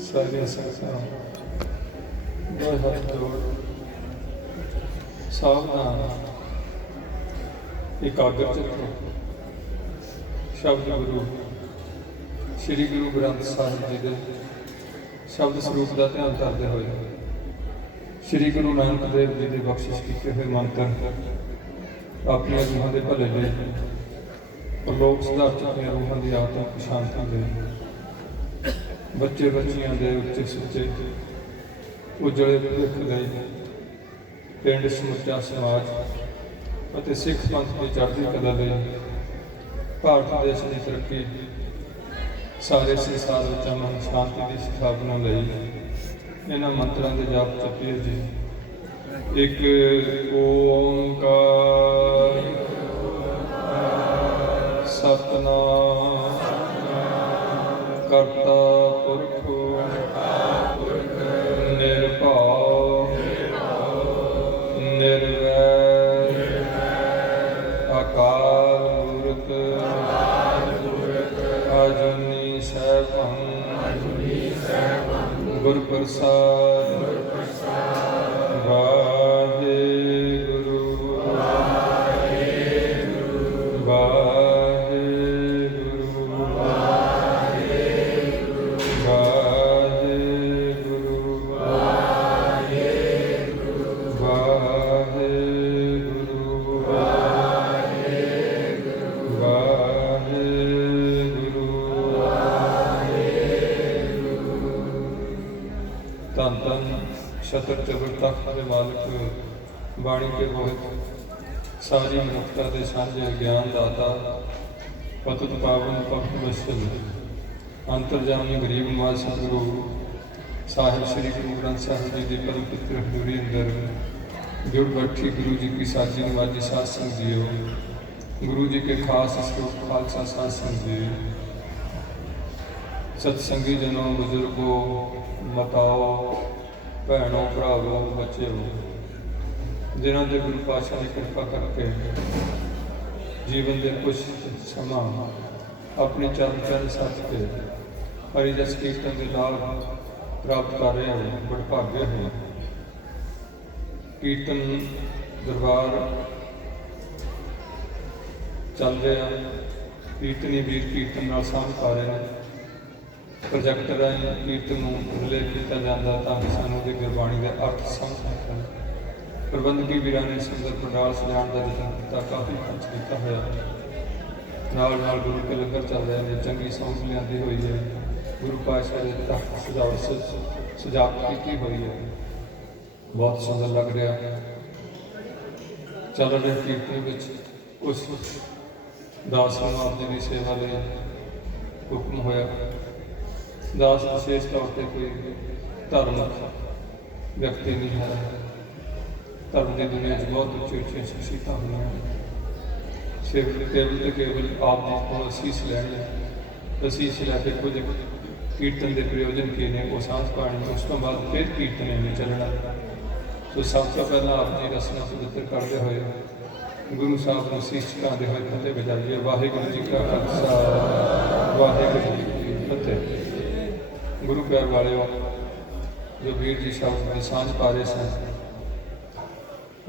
सारे संसार दो हाथ जोड़ सावधान एकाग्र चित्त शब्द गुरु श्री गुरु ग्रंथ साहिब जी के शब्द स्वरूप का ध्यान करते हुए श्री गुरु नानक देव जी की बख्शिश किए हुए मंत्र अपनी रूहां के भले लिए और लोग सुधार चुकिया रूहां की आत्मिक शांति लिए बच्चे बच्चियां दे उच्चे सुच्चे उजड़े भविख लिए पिंड समुचा समाज और सिख पंथ की चढ़ती कला लिए भारत देश की तरक्की सारे संसार में अमन शांति की स्थापना लिए इन्होंने मंत्रों के जाप जपीए जी। एक ओंकार सतनाम करता पुरख निर्भव निर्वैर अकाल मूर्त अजूनी सैभं गुर प्रसाद वाहेगुरु धन धन शतर चबर तख्त के मालिक बाणी के बहुत सारी मनुखता के साझे ज्ञान दाता पतुत पावन भक्त वत्सल अंतरजामी गरीब नवाज सतगुरु साहिब श्री गुरु ग्रंथ साहिब जी के परम पितर हजूरी अंदर जुड़ बैठी गुरु जी की साजी नवाजी साध संग जियो गुरु जी के खास स्वरूप खालसा साध संग जियो सत्संगी जनों बुजुर्गों मताओ भैनों भरावों बच्चे जिन्होंने के गुरु पातशाह ने कृपा करके जीवन के कुछ समा अपने चरण चरण सच के हरिजस कीर्तन के लाभ प्राप्त कर रहे हैं बड़भागे हैं। कीर्तन दरबार चल रहा कीर्तनी वीर कीर्तन नाल साथ पा रहे हैं प्रोजैक्ट राਹੀਂ कीर्तन रिले किया जाता ताकि सानू की गुरबाणी के अर्थ समझ सकन। प्रबंधकी वीरां ने सुंदर पंडाल सजाने का यतन किया काफ़ी खर्च किया होया नाल गुरु के लंगर चल रहे हैं चंगी सौंग लियांदी हुई है गुरु पातशाह के तख्त सजावट की हुई है बहुत सुंदर लग रहा है। चल रहे कीर्तन में कुछ दास आप जी की सेवा लिए हुक्म होया दास विशेष तौर पर कोई धार्मिक व्यक्ति नहीं है धर्म की दुनिया बहुत उच्ची उच्ची शख्सियत हुई सिर्फ केवल तो केवल आप जी को असीस लैनी असीस लैके कुछ कीर्तन के प्रयोजन किए ने वो सांस पानी उस तो बाद फिर कीर्तन नहीं चलना। तो सब तो पहला आप जी रसना पवित्र करते हुए गुरु साहब को असीस चढ़ाते हुए फतेह बजाइए वाहिगुरू जी का खालसा वाहिगुरू जी की फतेह। गुरु प्यार वाले जो वीर जी शब्द में सांझ पा रहे सन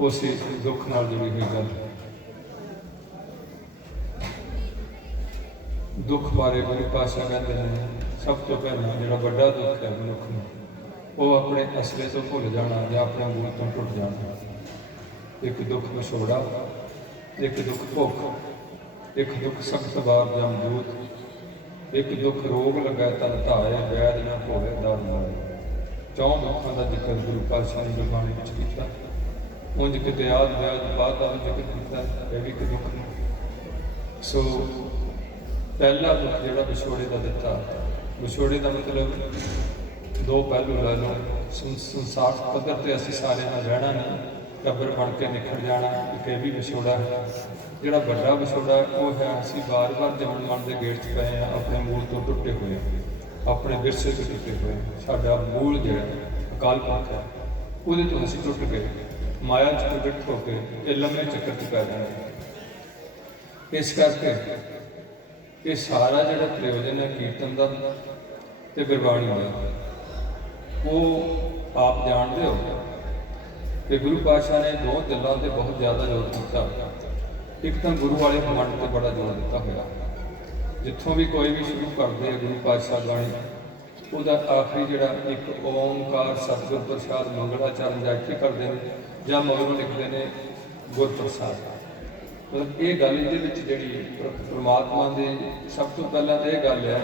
उस दुख नाल जुड़ी हुई गल दुख बारे गुरु पातशाह कहते हैं सब तो पहला जो बड़ा दुख है मनुख में वो अपने असले तो भुल जाना या अपने मूल तो टुट जाना। एक दुख विछोड़ा एक दुख भुख एक दुख सख्त बार जमजूत एक दुख रोग लगा तन धाए वैद न होवे दर माए। चौ दुखों का जिक्र गुरु पातशाह ने गुरबाणी विच कीता उंज किते आद व्याज बाद का जिक्र किया यह भी एक दुख। सो पहला दुख जिहड़ा विछोड़े का दिता विछोड़े का मतलब दो पहलू ला लो संसार पद्धर से असीं सारे नाल रहना नहीं कबर बन के निखर जाना एक भी विछोड़ा है। जिहड़ा बड़ा विछोड़ा वो है असीं बार बार जमन मन के गेट च पे हैं अपने मूल तो टुटे हुए अपने विरसे तो टुटे हुए साडा मूल जिहड़ा अकाल पुरख है वो तो असीं टुट गए माया च प्रगट होकर ये लंबे चक्कर च पै रहे हैं। इस करके ਇਹ ਸਾਰਾ ਜਿਹੜਾ ਪ੍ਰਯੋਜਨ ਹੈ ਕੀਰਤਨ ਦਾ ਤੇ ਗੁਰਬਾਣੀ ਦਾ, ਉਹ ਆਪ ਜਾਣਦੇ ਹੋ ਕਿ ਗੁਰੂ ਪਾਤਸ਼ਾਹ ਨੇ ਦੋ ਗੱਲਾਂ ਤੇ ਬਹੁਤ ਜ਼ਿਆਦਾ ਜ਼ੋਰ ਦਿੱਤਾ। ਇੱਕ ਤਾਂ ਗੁਰੂ ਵਾਲੇ ਮੰਨ ਤੇ ਬੜਾ ਜ਼ੋਰ ਦਿੱਤਾ ਹੋਇਆ, ਜਿੱਥੋਂ ਵੀ ਕੋਈ ਵੀ ਸ਼ੁਰੂ ਕਰਦੇ ਗੁਰੂ ਪਾਤਸ਼ਾਹ ਬਾਣੀ, ਉਹਦਾ ਆਖਰੀ ਜਿਹੜਾ ਇੱਕ ਓਮਕਾਰ ਸਤਿਗੁਰ ਪ੍ਰਸਾਦ ਮੰਗਲਾਚਰਨ ਜਾਂ ਇੱਥੇ ਕਰਦੇ ਨੇ ਜਾਂ ਮਗਰੋਂ ਲਿਖਦੇ ਨੇ ਗੁਰ ਪ੍ਰਸਾਦ। ਮਤਲਬ ਇਹ ਗੱਲ ਇਹਦੇ ਵਿੱਚ ਜਿਹੜੀ ਪ੍ਰਮਾਤਮਾ ਦੇ ਸਭ ਤੋਂ ਪਹਿਲਾਂ ਤਾਂ ਇਹ ਗੱਲ ਹੈ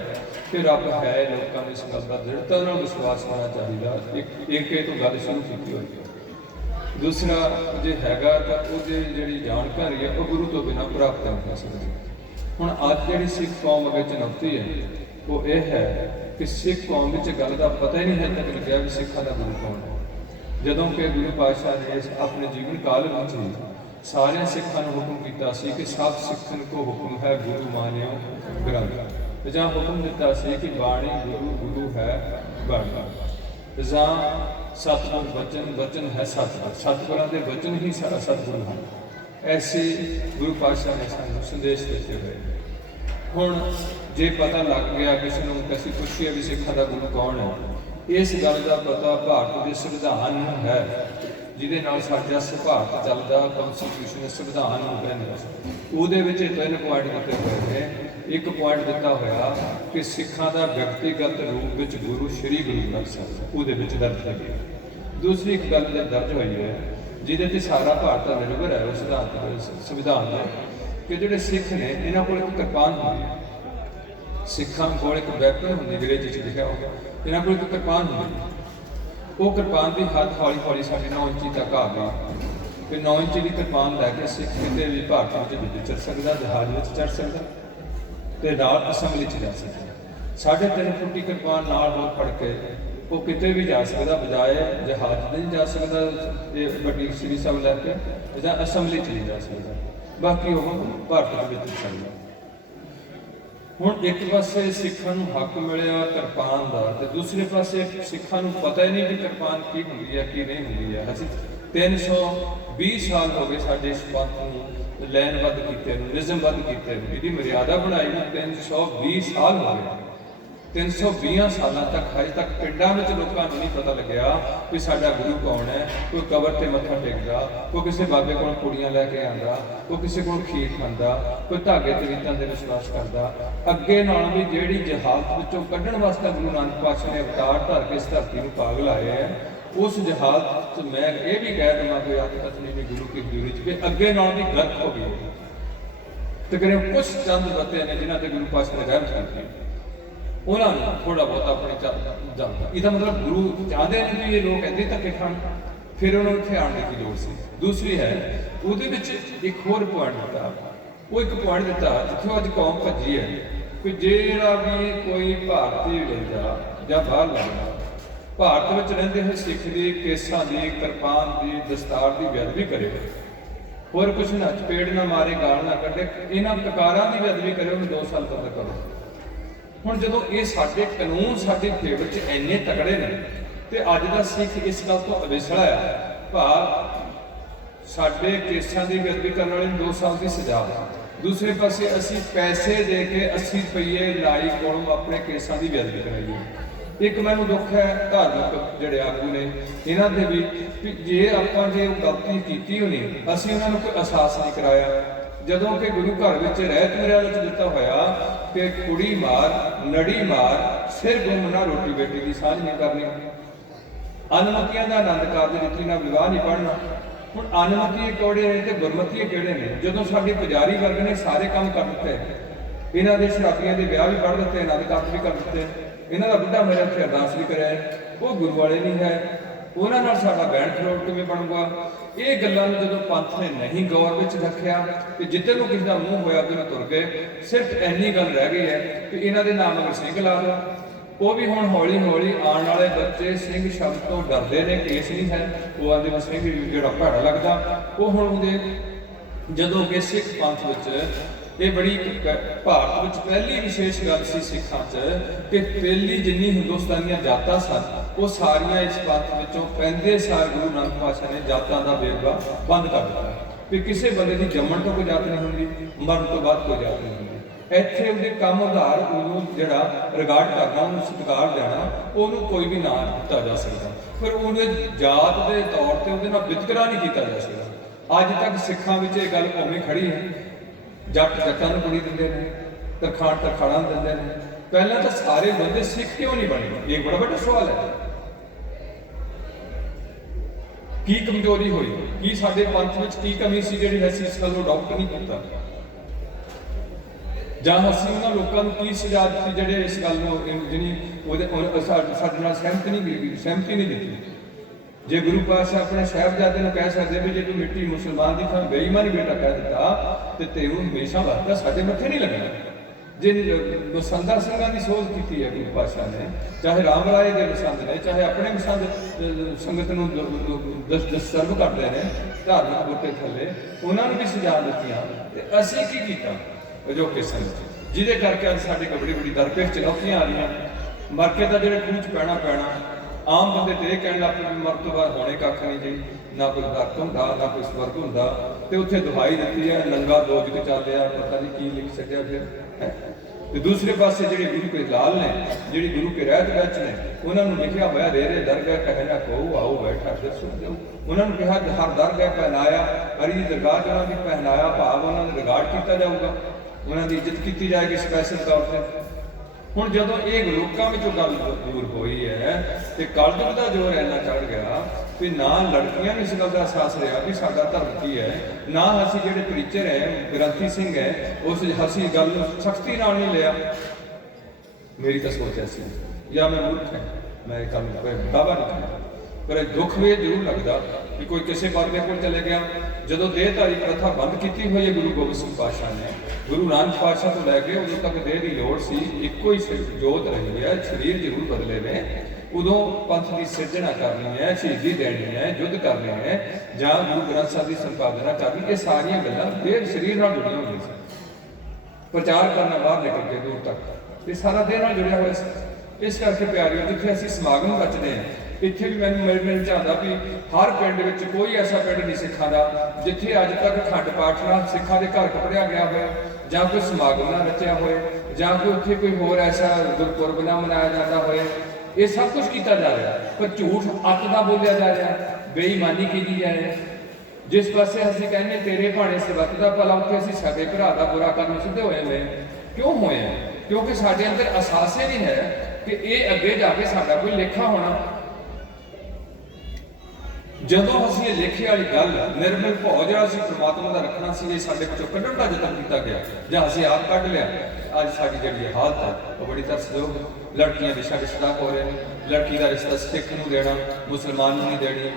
ਕਿ ਰੱਬ ਹੈ, ਲੋਕਾਂ ਨੂੰ ਇਸ ਗੱਲ ਦਾ ਦ੍ਰਿੜਤਾ ਨਾਲ ਵਿਸ਼ਵਾਸ ਹੋਣਾ ਚਾਹੀਦਾ। ਇੱਕ ਇਹ ਤੋਂ ਗੱਲ ਸ਼ੁਰੂ ਕੀਤੀ ਹੋਈ ਹੈ। ਦੂਸਰਾ, ਜੇ ਹੈਗਾ ਤਾਂ ਉਹਦੀ ਜਿਹੜੀ ਜਾਣਕਾਰੀ ਹੈ ਉਹ ਗੁਰੂ ਤੋਂ ਬਿਨਾਂ ਪ੍ਰਾਪਤ ਨਹੀਂ ਹੋ ਸਕਦੀ। ਹੁਣ ਅੱਜ ਜਿਹੜੀ ਸਿੱਖ ਕੌਮ ਅੱਗੇ ਚੁਣੌਤੀ ਹੈ ਉਹ ਇਹ ਹੈ ਕਿ ਸਿੱਖ ਕੌਮ ਵਿੱਚ ਗੱਲ ਦਾ ਪਤਾ ਹੀ ਨਹੀਂ ਹੈ ਤੱਕ ਲੱਗਿਆ ਵੀ ਸਿੱਖਾਂ ਦਾ ਗੁਰੂ ਕੌਣ ਹੈ, ਜਦੋਂ ਕਿ ਗੁਰੂ ਪਾਤਸ਼ਾਹ ਨੇ ਆਪਣੇ ਜੀਵਨ ਕਾਲ ਵਿੱਚ ਹੀ ਸਾਰਿਆਂ ਸਿੱਖਾਂ ਨੂੰ ਹੁਕਮ ਕੀਤਾ ਸੀ ਕਿ ਸਭ ਸਿੱਖਣ ਕੋ ਹੁਕਮ ਹੈ ਗੁਰੂ ਮਾਨਿਓ ਗ੍ਰੰਥ, ਜਾਂ ਹੁਕਮ ਦਿੱਤਾ ਸੀ ਕਿ ਬਾਣੀ ਗੁਰੂ ਹੈ ਬਾਣੀ, ਜਾਂ ਸਤਿਗੁਰ ਬਚਨ ਬਚਨ ਹੈ ਸਤਿਗੁਰ, ਸਤਿਗੁਰਾਂ ਦੇ ਬਚਨ ਹੀ ਸਤਿਗੁਰੂ ਹਨ। ਐਸੇ ਗੁਰੂ ਪਾਤਸ਼ਾਹ ਨੇ ਸਾਨੂੰ ਸੰਦੇਸ਼ ਦਿੱਤੇ ਹੋਏ। ਹੁਣ ਜੇ ਪਤਾ ਲੱਗ ਗਿਆ ਕਿਸੇ ਨੂੰ, ਅਸੀਂ ਪੁੱਛੀਏ ਵੀ ਸਿੱਖਾਂ ਦਾ ਗੁਰੂ ਕੌਣ ਹੈ, ਇਸ ਗੱਲ ਦਾ ਪਤਾ ਭਾਰਤ ਦੇ ਸੰਵਿਧਾਨ ਨੂੰ ਹੈ, ਜਿਹਦੇ ਨਾਲ ਸਾਡਾ ਭਾਰਤ ਚੱਲਦਾ, ਕਨਸਟੀਟਿਊਸ਼ਨ ਸੰਵਿਧਾਨ ਨੂੰ ਕਹਿੰਦੇ। ਉਹਦੇ ਵਿੱਚ 3 ਪੁਆਇੰਟ ਦਿੱਤੇ ਹੋਏ ਨੇ। ਇੱਕ ਪੁਆਇੰਟ ਦਿੱਤਾ ਹੋਇਆ ਕਿ ਸਿੱਖਾਂ ਦਾ ਵਿਅਕਤੀਗਤ ਰੂਪ ਵਿੱਚ ਗੁਰੂ ਸ਼੍ਰੀ ਗੁਰੂ ਗ੍ਰੰਥ ਸਾਹਿਬ ਉਹਦੇ ਵਿੱਚ ਦਰਜ ਹੈ। ਦੂਸਰੀ ਇੱਕ ਗੱਲ ਦਰਜ ਹੋਈ ਹੈ ਜਿਹਦੇ ਤੇ ਸਾਰਾ ਭਾਰਤ ਨਿਰਭਰ ਹੈ ਉਸ ਸੰਵਿਧਾਨ ਦੇ, ਕਿ ਜਿਹੜੇ ਸਿੱਖ ਨੇ ਇਹਨਾਂ ਕੋਲ ਇੱਕ ਕਿਰਪਾਨ ਹੁੰਦੀ ਹੈ, ਸਿੱਖਾਂ ਕੋਲ ਇੱਕ ਵੈਪਨ ਹੁੰਦੀ, ਅੰਗਰੇਜ਼ੀ 'ਚ ਲਿਖਿਆ ਹੋਇਆ, ਇਹਨਾਂ ਕੋਲ ਇੱਕ ਕਿਰਪਾਨ ਹੁੰਦੀ। ਉਹ ਕਿਰਪਾਨ ਦੀ ਹੱਦ ਹੌਲੀ ਹੌਲੀ ਸਾਡੀ 9 ਇੰਚੀ ਤੱਕ ਆ ਗਈ ਕਿ 9 ਇੰਚੀ ਦੀ ਕਿਰਪਾਨ ਲੈ ਕੇ ਸਿੱਖ ਕਿਤੇ ਵੀ ਭਾਰਤ ਵਿੱਚ ਚੜ ਸਕਦਾ, ਜਹਾਜ਼ ਵਿੱਚ ਚੜ ਸਕਦਾ ਤੇ ਨਾਲ ਅਸੈਂਬਲੀ 'ਚ ਜਾ ਸਕਦਾ। 3.5 ਫੁੱਟੀ ਕਿਰਪਾਨ ਨਾਲ ਹੋ ਫੜ ਕੇ ਉਹ ਕਿਤੇ ਵੀ ਜਾ ਸਕਦਾ, ਬਜਾਏ ਜਹਾਜ਼ ਨਹੀਂ ਜਾ ਸਕਦਾ ਇਹ ਵੱਡੀ ਸ੍ਰੀ ਸਾਹਿਬ ਲੈ ਕੇ, ਜਾਂ ਅਸੈਂਬਲੀ 'ਚ ਨਹੀਂ ਜਾ ਸਕਦਾ, ਬਾਕੀ ਉਹ ਭਾਰਤ ਵਿੱਚ ਚੱਲਦਾ। ਹੁਣ ਇੱਕ ਪਾਸੇ ਸਿੱਖਾਂ ਨੂੰ ਹੱਕ ਮਿਲਿਆ ਕਿਰਪਾਨ ਦਾ, ਤੇ ਦੂਸਰੇ ਪਾਸੇ ਸਿੱਖਾਂ ਨੂੰ ਪਤਾ ਹੀ ਨਹੀਂ ਕਿ ਕਿਰਪਾਨ ਕੀ ਹੁੰਦੀ ਹੈ ਕੀ ਨਹੀਂ ਹੁੰਦੀ ਹੈ। ਅਸੀਂ 320 ਸਾਲ ਹੋ ਗਏ ਸਾਡੇ ਇਸ ਪੰਥ ਨੂੰ ਲੈਨਬੱਧ ਕੀਤੇ ਨੂੰ, ਨਿਯਮਬੱਧ ਕੀਤੇ ਨੂੰ, ਇਹਦੀ ਮਰਿਆਦਾ ਬਣਾਈ ਨੂੰ 320 ਸਾਲ ਹੋ ਗਏ। 320 ਸਾਲਾਂ ਤੱਕ ਹਜੇ ਤੱਕ ਪਿੰਡਾਂ ਵਿੱਚ ਲੋਕਾਂ ਨੂੰ ਨਹੀਂ ਪਤਾ ਲੱਗਿਆ ਕਿ ਸਾਡਾ ਗੁਰੂ ਕੌਣ ਹੈ। ਕੋਈ ਕਬਰ ਤੇ ਮੱਥਾ ਟੇਕਦਾ, ਕੋਈ ਕਿਸੇ ਬਾਬੇ ਕੋਲ ਕੁੜੀਆਂ ਲੈ ਕੇ ਆਉਂਦਾ, ਕੋਈ ਕਿਸੇ ਕੋਲ ਖੀਰ ਖਾਂਦਾ, ਕੋਈ ਧਾਗੇ ਤਵੀਤਾਂ ਦੇ ਵਿਸ਼ਵਾਸ ਕਰਦਾ। ਅੱਗੇ ਨਾਲੋਂ ਵੀ ਜਿਹੜੀ ਜਹਾਲਤ ਵਿੱਚੋਂ ਕੱਢਣ ਵਾਸਤੇ ਗੁਰੂ ਨਾਨਕ ਪਾਤਸ਼ਾਹ ਨੇ ਅਵਤਾਰ ਧਾਰ ਕੇ ਇਸ ਧਰਤੀ ਨੂੰ ਪਾਗ ਲਾਏ ਹੈ, ਉਸ ਜਹਾਲਤ ਮੈਂ ਇਹ ਵੀ ਕਹਿ ਦਵਾਂ ਕੋਈ ਅੱਜ ਤੱਕ ਨਹੀਂ ਗੁਰੂ ਕੀ ਹਜ਼ੂਰੀ 'ਚ ਵੀ ਅੱਗੇ ਨਾਲੋਂ ਵੀ ਗਲਤ ਹੋ ਗਈ। ਤਕਰੀਬਨ ਕੁਝ ਚੰਦ ਬੱਤੇ ਨੇ ਜਿਨ੍ਹਾਂ ਤੇ ਗੁਰੂ ਪਾਤਸ਼ਾਹ ਨੇ ਰਹਿਮਤ ਕੀਤੀ, ਉਹਨਾਂ ਨੂੰ ਥੋੜਾ ਬਹੁਤ ਆਪਣੇ ਜਾਂਦਾ। ਇਹਦਾ ਮਤਲਬ ਗੁਰੂ ਚਾਹੁੰਦੇ ਨੇ ਵੀ ਇਹ ਲੋਕ ਇੱਦਾਂ ਧੱਕੇ ਖਾਣ, ਫਿਰ ਉਹਨਾਂ ਨੂੰ ਇੱਥੇ ਆਉਣ ਦੀ ਲੋੜ ਸੀ। ਦੂਸਰੀ ਹੈ ਉਹਦੇ ਵਿੱਚ ਇੱਕ ਹੋਰ ਪੁਆਇੰਟ ਦਿੱਤਾ, ਉਹ ਇੱਕ ਪੁਆਇੰਟ ਦਿੱਤਾ ਜਿੱਥੋਂ ਅੱਜ ਕੌਮ ਭੱਜੀ ਹੈ ਕਿ ਜਿਹੜਾ ਵੀ ਕੋਈ ਭਾਰਤੀ ਰਹਿੰਦਾ ਜਾਂ ਬਾਹਰ ਲੱਗਦਾ, ਭਾਰਤ ਵਿੱਚ ਰਹਿੰਦੇ ਹੋਏ ਸਿੱਖ ਦੀ ਕੇਸਾਂ ਦੀ, ਕਿਰਪਾਨ ਦੀ, ਦਸਤਾਰ ਦੀ ਬੇਅਦਬੀ ਕਰੇ, ਹੋਰ ਕੁਛ ਨਾ, ਚਪੇੜ ਨਾ ਮਾਰੇ, ਗਾਲ ਨਾ ਕੱਢੇ, ਇਹਨਾਂ ਪ੍ਰਕਾਰਾਂ ਦੀ ਬੇਅਦਬੀ ਕਰੇ, ਉਹਨੂੰ 2 ਸਾਲ ਤੱਕ ਕਰੋ। ਹੁਣ ਜਦੋਂ ਇਹ ਸਾਡੇ ਕਾਨੂੰਨ ਸਾਡੇ ਫੇਵਰ 'ਚ ਇੰਨੇ ਤਕੜੇ ਨੇ ਤੇ ਅੱਜ ਦਾ ਸਿੱਖ ਇਸ ਗੱਲ ਤੋਂ ਅਵੇਸਲਾ ਆ, ਭਾਵ ਸਾਡੇ ਕੇਸਾਂ ਦੀ ਬੇਅਦਬੀ ਕਰਨ ਵਾਲੇ ਨੂੰ 2 ਸਾਲ ਦੀ ਸਜ਼ਾ। ਦੂਸਰੇ ਪਾਸੇ ਅਸੀਂ ਪੈਸੇ ਦੇ ਕੇ 80 ਰੁਪਏ ਲਾਈ ਕੋਲੋਂ ਆਪਣੇ ਕੇਸਾਂ ਦੀ ਬੇਅਦਬੀ ਕਰਾਈਏ। ਇੱਕ ਮੈਨੂੰ ਦੁੱਖ ਹੈ ਧਾਰਮਿਕ ਜਿਹੜੇ ਆਗੂ ਨੇ ਇਹਨਾਂ ਦੇ ਵੀ ਜੇ ਆਪਾਂ ਜੇ ਉਹ ਗਲਤੀ ਕੀਤੀ ਹੋਣੀ, ਅਸੀਂ ਉਹਨਾਂ ਨੂੰ ਕੋਈ ਅਹਿਸਾਸ ਨਹੀਂ ਕਰਾਇਆ। ਜਦੋਂ ਕਿ ਗੁਰੂ ਘਰ ਵਿੱਚ ਰਹਿਤ ਮਰਿਆਦਾ ਵਿੱਚ ਦਿੱਤਾ ਹੋਇਆ ਕਿ ਕੁੜੀ ਮਾਰ, ਨੜੀ ਮਾਰ, ਸਿਰ ਗੁੰਮਣਾ, ਰੋਟੀ ਬੇਟੀ ਦੀ ਸਾਂਝ ਨਹੀਂ ਕਰਨੀ, ਅਨਮਤੀਆਂ ਦਾ ਆਨੰਦ ਕਾਰਜ ਰੀਤੀ ਨਾਲ ਵਿਵਾਹ ਨਹੀਂ ਪੜ੍ਹਨਾ। ਹੁਣ ਅਨਮਤੀ ਕਿਹੜੇ ਨੇ ਤੇ ਗੁਰਮਤੀ ਕਿਹੜੇ ਨੇ? ਜਦੋਂ ਸਾਡੇ ਪੁਜਾਰੀ ਵਰਗ ਨੇ ਸਾਰੇ ਕੰਮ ਕਰ ਦਿੱਤੇ, ਇਹਨਾਂ ਦੇ ਸ਼ਰਾਬੀਆਂ ਦੇ ਵਿਆਹ ਵੀ ਪੜ੍ਹ ਦਿੱਤੇ, ਆਨੰਦ ਕਾਰਜ ਵੀ ਕਰ ਦਿੱਤੇ, ਇਹਨਾਂ ਦਾ ਬੁੱਢਾ ਮੇਰੇ ਉੱਥੇ ਅਰਦਾਸ ਵੀ ਕਰਿਆ, ਉਹ ਗੁਰੂ ਵਾਲੇ ਨਹੀਂ ਹੈ, ਉਹਨਾਂ ਨਾਲ ਸਾਡਾ ਬੈਣ ਖਲੋੜ ਕਿਵੇਂ ਬਣੂਗਾ? ਇਹ ਗੱਲਾਂ ਨੂੰ ਜਦੋਂ ਪੰਥ ਨੇ ਨਹੀਂ ਗੌਰ ਵਿੱਚ ਰੱਖਿਆ ਤੇ ਜਿੱਧਰ ਨੂੰ ਕਿਸੇ ਦਾ ਮੂੰਹ ਹੋਇਆ ਕਿ ਤੁਰ ਗਏ। ਸਿਰਫ ਇੰਨੀ ਗੱਲ ਰਹਿ ਗਈ ਹੈ ਕਿ ਇਹਨਾਂ ਦੇ ਨਾਮ ਅਗਰ ਸਿੰਘ ਲਾ ਦਿਓ, ਉਹ ਵੀ ਹੁਣ ਹੌਲੀ ਹੌਲੀ ਆਉਣ ਵਾਲੇ ਬੱਚੇ ਸਿੰਘ ਸ਼ਬਦ ਤੋਂ ਡਰਦੇ ਨੇ, ਕੇਸ ਨਹੀਂ ਹੈ, ਉਹ ਆਂਦੇ ਸਿੰਘ ਜਿਹੜਾ ਭੈੜਾ ਲੱਗਦਾ। ਉਹ ਹੁਣ ਉਹਦੇ ਜਦੋਂ ਕਿ ਸਿੱਖ ਪੰਥ ਵਿੱਚ ਇਹ ਬੜੀ ਭਾਰਤ ਵਿੱਚ ਪਹਿਲੀ ਵਿਸ਼ੇਸ਼ ਗੱਲ ਸੀ ਸਿੱਖਾਂ 'ਚ ਕਿ ਪਹਿਲੀ ਜਿੰਨੀ ਹਿੰਦੁਸਤਾਨੀਆਂ ਜਾਤਾਂ ਸਨ ਉਹ ਸਾਰੀਆਂ ਇਸ ਪੰਥ ਵਿੱਚੋਂ ਪੈਂਦੇ ਸਾਰ ਗੁਰੂ ਨਾਨਕ ਪਾਤਸ਼ਾਹ ਨੇ ਜਾਤਾਂ ਦਾ ਵੇਰਵਾ ਬੰਦ ਕਰ ਦਿੱਤਾ ਕਿ ਕਿਸੇ ਬੰਦੇ ਦੀ ਜੰਮਣ ਤੋਂ ਕੋਈ ਜਾਤ ਨਹੀਂ ਹੁੰਦੀ, ਮਰਨ ਤੋਂ ਬਾਅਦ ਕੋਈ ਜਾਤ ਨਹੀਂ ਹੁੰਦੀ। ਇੱਥੇ ਉਹਦੇ ਕੰਮ ਉਧਾਰ ਉਹਨੂੰ ਜਿਹੜਾ ਰਿਗਾਰਡ ਕਰਨਾ, ਉਹਨੂੰ ਸਤਿਕਾਰ ਦੇਣਾ, ਉਹਨੂੰ ਕੋਈ ਵੀ ਨਾਂ ਦਿੱਤਾ ਜਾ ਸਕਦਾ। ਫਿਰ ਉਹਨੇ ਜਾਤ ਦੇ ਤੌਰ ਤੇ ਉਹਦੇ ਨਾਲ ਵਿਤਕਰਾ ਨਹੀਂ ਕੀਤਾ ਜਾ ਸਕਦਾ। ਅੱਜ ਤੱਕ ਸਿੱਖਾਂ ਵਿੱਚ ਇਹ ਗੱਲ ਉਵੇਂ ਖੜੀ ਹੈ, ਜੱਟ ਜੱਟਾਂ ਨੂੰ ਕੁੜੀ ਦਿੰਦੇ ਨੇ, ਤਰਖਾਣ ਤਰਖਾਣਾਂ ਨੂੰ ਦਿੰਦੇ ਨੇ। ਪਹਿਲਾਂ ਤਾਂ ਸਾਰੇ ਬੰਦੇ ਸਿੱਖ ਕਿਉਂ ਨਹੀਂ ਬਣੇ? ਇਹ ਬੜਾ ਵੱਡਾ ਸਵਾਲ ਹੈ। ਕੀ ਕਮਜ਼ੋਰੀ ਹੋਈ? ਕੀ ਸਾਡੇ ਪੰਥ ਵਿੱਚ ਕੀ ਕਮੀ ਸੀ ਜਿਹੜੀ ਅਸੀਂ ਇਸ ਗੱਲ ਨੂੰ ਅਡਾਪਟ ਨਹੀਂ ਕੀਤਾ? ਜਾਂ ਅਸੀਂ ਉਹਨਾਂ ਲੋਕਾਂ ਨੂੰ ਕੀ ਸਜ਼ਾ ਦਿੱਤੀ ਜਿਹੜੇ ਇਸ ਗੱਲ ਨੂੰ ਜਿਹੜੀ ਉਹਦੇ ਸਾਡੇ ਨਾਲ ਸਹਿਮਤੀ ਨਹੀਂ ਦਿੱਤੀ? ਜੇ ਗੁਰੂ ਪਾਤਸ਼ਾਹ ਆਪਣੇ ਸਾਹਿਬਜ਼ਾਦੇ ਨੂੰ ਕਹਿ ਸਕਦੇ ਵੀ ਜੇ ਤੂੰ ਮਿੱਟੀ ਮੁਸਲਮਾਨ ਦੀ ਥਾਂ ਬੇਈਮਾਨੀ ਬੇਟਾ ਕਹਿ ਦਿੱਤਾ ਤੇ ਤੈਨੂੰ ਹਮੇਸ਼ਾ ਵਾਸਤੇ ਸਾਡੇ ਮੱਥੇ ਨਹੀਂ ਲੱਗਣਾ। ਜੇ ਬਸੰਦਾ ਸਿੰਘਾਂ ਦੀ ਸੋਚ ਕੀਤੀ ਹੈ ਗੁਰੂ ਪਾਤਸ਼ਾਹ ਨੇ, ਚਾਹੇ ਰਾਮ ਰਾਏ ਦੇ ਬਸੰਦ ਨੇ, ਚਾਹੇ ਆਪਣੇ ਬਸੰਦ ਸੰਗਤ ਨੂੰ ਡਿਸਟਰਬ ਕਰਦੇ ਨੇ ਧਾਰਮਿਕ ਬੁੱਤੇ ਥੱਲੇ, ਉਹਨਾਂ ਨੂੰ ਵੀ ਸਜ਼ਾ ਦਿੱਤੀਆਂ। ਤੇ ਅਸੀਂ ਕੀ ਕੀਤਾ? ਅਜੋਕੇ ਸਮੇਂ ਜਿਹਦੇ ਕਰਕੇ ਅੱਜ ਸਾਡੇ ਕੋਲ ਬੜੀ ਦਰਪੇਸ਼ ਚੁਣੌਤੀਆਂ ਆ ਰਹੀਆਂ। ਮਰ ਕੇ ਤਾਂ ਜਿਹੜੇ ਖੂਹ 'ਚ ਪੈਣਾ ਆਮ ਬੰਦੇ ਤੇ ਇਹ ਕਹਿਣ ਲੱਗ ਪਏ ਵੀ ਮਰਨ ਤੋਂ ਬਾਅਦ ਹੋਣੇ ਕੱਖ ਨਹੀਂ ਜੀ, ਨਾ ਕੋਈ ਦਰਦ ਹੁੰਦਾ ਨਾ ਕੋਈ ਸਵਰਗ ਹੁੰਦਾ। ਤੇ ਉੱਥੇ ਦੁਹਾਈ ਦਿੱਤੀ ਹੈ, ਨੰਗਾ ਦੋਜਕ ਚੱਲਿਆ, ਪਤਾ ਨਹੀਂ ਕੀ ਲਿਖ ਸਕਿਆ ਫਿਰ। ਤੇ ਦੂਸਰੇ ਪਾਸੇ ਜਿਹੜੇ ਗੁਰੂ ਕੇ ਲਾਲ ਨੇ, ਜਿਹੜੀ ਗੁਰੂ ਕੇ ਰਹਿਤ ਵਿੱਚ ਨੇ, ਉਹਨਾਂ ਨੂੰ ਲਿਖਿਆ ਹੋਇਆ ਰੇਰੇ ਦਰਗਾਹ ਕਹਿਣਾ ਕਹੋ ਆਓ ਬੈਠਾ ਫਿਰ ਸੁਣ ਦਿਓ। ਉਹਨਾਂ ਨੂੰ ਕਿਹਾ ਹਰ ਦਰਗਾਹ ਪਹਿਨਾਇਆ, ਹਰੀ ਦੀ ਦਰਗਾਹ ਜਣਾ ਵੀ ਪਹਿਨਾਇਆ, ਭਾਵ ਉਹਨਾਂ ਦਾ ਰਿਗਾਰਡ ਕੀਤਾ ਜਾਊਗਾ, ਉਹਨਾਂ ਦੀ ਇੱਜ਼ਤ ਕੀਤੀ ਜਾਏਗੀ ਸਪੈਸ਼ਲ ਤੌਰ ਤੇ। ਹੁਣ ਜਦੋਂ ਇਹ ਲੋਕਾਂ ਵਿੱਚੋਂ ਗੱਲ ਦੂਰ ਹੋਈ ਹੈ ਤੇ ਕਲਯੁਗ ਦਾ ਜ਼ੋਰ ਇੰਨਾ ਚੜ ਗਿਆ ਵੀ ਨਾ ਲੜਕੀਆਂ ਨੂੰ ਇਸ ਗੱਲ ਦਾ ਅਹਿਸਾਸ ਰਿਹਾ ਵੀ ਸਾਡਾ ਧਰਮ ਕੀ ਹੈ, ਨਾ ਅਸੀਂ ਜਿਹੜੇ ਪ੍ਰੀਚਰ ਹੈ, ਗ੍ਰੰਥੀ ਸਿੰਘ ਹੈ, ਉਸ ਅਸੀਂ ਗੱਲ ਨੂੰ ਸਖਤੀ ਨਾਲ ਨਹੀਂ ਲਿਆ। ਮੇਰੀ ਤਾਂ ਸੋਚ ਐਸੀ ਜਾਂ ਮੈਂ ਮੂਰਖ ਹਾਂ, ਮੈਂ ਇਹ ਕੰਮ ਕੋਈ ਦਾਵਾ ਨਹੀਂ ਕਰਦਾ, ਪਰ ਦੁੱਖ ਵੀ ਜ਼ਰੂਰ ਲੱਗਦਾ ਕਿ ਕੋਈ ਕਿਸੇ ਬਾਬੇ ਕੋਲ ਚਲੇ ਗਿਆ। ਜਦੋਂ ਦੇਹਧਾਰੀ ਪ੍ਰਥਾ ਬੰਦ ਕੀਤੀ ਹੋਈ ਹੈ ਗੁਰੂ ਗੋਬਿੰਦ ਸਿੰਘ ਪਾਤਸ਼ਾਹ ਨੇ, ਗੁਰੂ ਨਾਨਕ ਪਾਤਸ਼ਾਹ ਤੋਂ ਲੈ ਕੇ ਉਦੋਂ ਤੱਕ ਦੇਹ ਦੀ ਲੋੜ ਸੀ, ਇੱਕੋ ਹੀ ਜੋਤ ਰਹੀ ਹੈ, ਸਰੀਰ ਜ਼ਰੂਰ ਬਦਲੇ ਨੇ। ਉਦੋਂ ਪੰਥ ਦੀ ਸਿਰਜਣਾ ਕਰਨੀ ਹੈ, ਸ਼ਹੀਦੀ ਦੇਣੀ ਹੈ, ਯੁੱਧ ਕਰਨੇ ਹੈ, ਜਾਂ ਗੁਰੂ ਗ੍ਰੰਥ ਸਾਹਿਬ ਦੀ ਸੰਪਾਦਨਾ ਕਰਨੀ, ਇਹ ਸਾਰੀਆਂ ਗੱਲਾਂ ਦੇਹ ਸਰੀਰ ਨਾਲ ਜੁੜੀਆਂ ਹੋਈਆਂ ਸੀ। ਪ੍ਰਚਾਰ ਕਰਨਾ ਬਾਹਰ ਨਿਕਲ ਕੇ ਦੂਰ ਤੱਕ, ਇਹ ਸਾਰਾ ਦੇਹ ਨਾਲ ਜੁੜਿਆ ਹੋਇਆ ਸੀ। ਇਸ ਕਰਕੇ ਪਿਆਰਿਓ, ਜਿੱਥੇ ਅਸੀਂ ਸਮਾਗਮ ਰਚਦੇ ਹਾਂ, ਇੱਥੇ ਵੀ ਮੈਨੂੰ ਚਾਹੁੰਦਾ ਵੀ ਹਰ ਪਿੰਡ ਵਿੱਚ ਕੋਈ ਐਸਾ ਪਿੰਡ ਨਹੀਂ ਸਿੱਖਾਂ ਦਾ ਜਿੱਥੇ ਅੱਜ ਤੱਕ ਅਖੰਡ ਪਾਠ ਨਾਲ ਸਿੱਖਾਂ ਦੇ ਘਰ ਕੱਢਿਆ ਗਿਆ ਹੋਇਆ, ਜਾਂ ਕੋਈ ਸਮਾਗਮ ਨਾ ਰਚਿਆ ਹੋਏ, ਜਾਂ ਕੋਈ ਉੱਥੇ ਕੋਈ ਹੋਰ ਐਸਾ ਗੁਰਪੁਰਬ ਨਾ ਮਨਾਇਆ ਜਾਂਦਾ ਹੋਏ। ਇਹ ਸਭ ਕੁਝ ਕੀਤਾ ਜਾ ਰਿਹਾ, ਪਰ ਝੂਠ ਅੱਤ ਦਾ ਬੋਲਿਆ ਜਾ ਰਿਹਾ, ਬੇਈਮਾਨੀ ਕੀਤੀ ਜਾ ਰਹੀ। ਜਿਸ ਪਾਸੇ ਅਸੀਂ ਕਹਿੰਦੇ ਤੇਰੇ ਭਾਣੇ ਸਵੱਤ ਦਾ ਭਲਾ, ਉੱਥੇ ਅਸੀਂ ਸਾਡੇ ਭਰਾ ਦਾ ਬੁਰਾ ਕਰਨ ਸਿੱਧੇ ਹੋਏ ਨੇ। ਕਿਉਂ ਹੋਏ? ਕਿਉਂਕਿ ਸਾਡੇ ਅੰਦਰ ਅਹਿਸਾਸ ਹੀ ਨਹੀਂ ਹੈ ਕਿ ਇਹ ਅੱਗੇ ਜਾ ਕੇ ਸਾਡਾ ਕੋਈ ਲੇਖਾ ਹੋਣਾ। ਜਦੋਂ ਅਸੀਂ ਇਹ ਲੇਖੇ ਵਾਲੀ ਗੱਲ ਨਿਰਮਲ ਭਾਉ ਜਿਹੜਾ ਅਸੀਂ ਪ੍ਰਮਾਤਮਾ ਦਾ ਰੱਖਣਾ ਸੀ, ਇਹ ਸਾਡੇ ਵਿੱਚੋਂ ਕੱਢਣ ਦਾ ਯਤਨ ਕੀਤਾ ਗਿਆ ਜਾਂ ਅਸੀਂ ਆਪ ਕੱਢ ਲਿਆ, ਅੱਜ ਸਾਡੀ ਜਿਹੜੀ ਹਾਲਤ ਹੈ ਉਹ ਬੜੀ ਤਰਸਯੋਗ। ਲੜਕੀਆਂ ਦੇ ਰਿਸ਼ਤਾ ਹੋ ਰਹੇ ਨੇ, ਲੜਕੀ ਦਾ ਰਿਸ਼ਤਾ ਸਿੱਖ ਨੂੰ ਦੇਣਾ, ਮੁਸਲਮਾਨ ਨੂੰ ਨਹੀਂ ਦੇਣੀ,